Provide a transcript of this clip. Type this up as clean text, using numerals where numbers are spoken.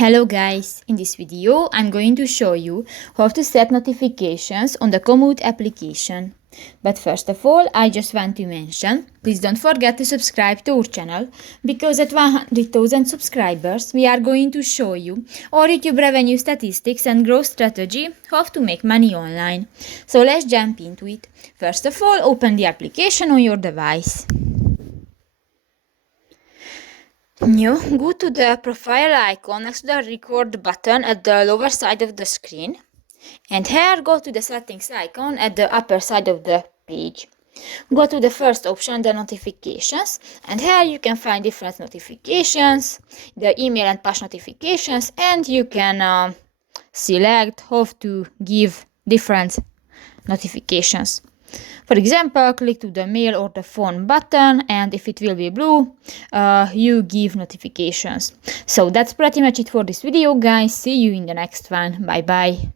Hello guys, in this video I'm going to show you how to set notifications on the Komoot application. But first of all, I just want to mention, please don't forget to subscribe to our channel, because at 100,000 subscribers we are going to show you our YouTube revenue statistics and growth strategy, how to make money online. So let's jump into it. First of all, open the application on your device. Go to the profile icon next to the record button at the lower side of the screen, and here go to the settings icon at the upper side of the page. Go to the first option, the notifications, and here you can find different notifications, the email and push notifications, and you can select how to give different notifications. For example, click to the mail or the phone button, and if it will be blue, you give notifications. So that's pretty much it for this video, guys. See you in the next one. Bye bye.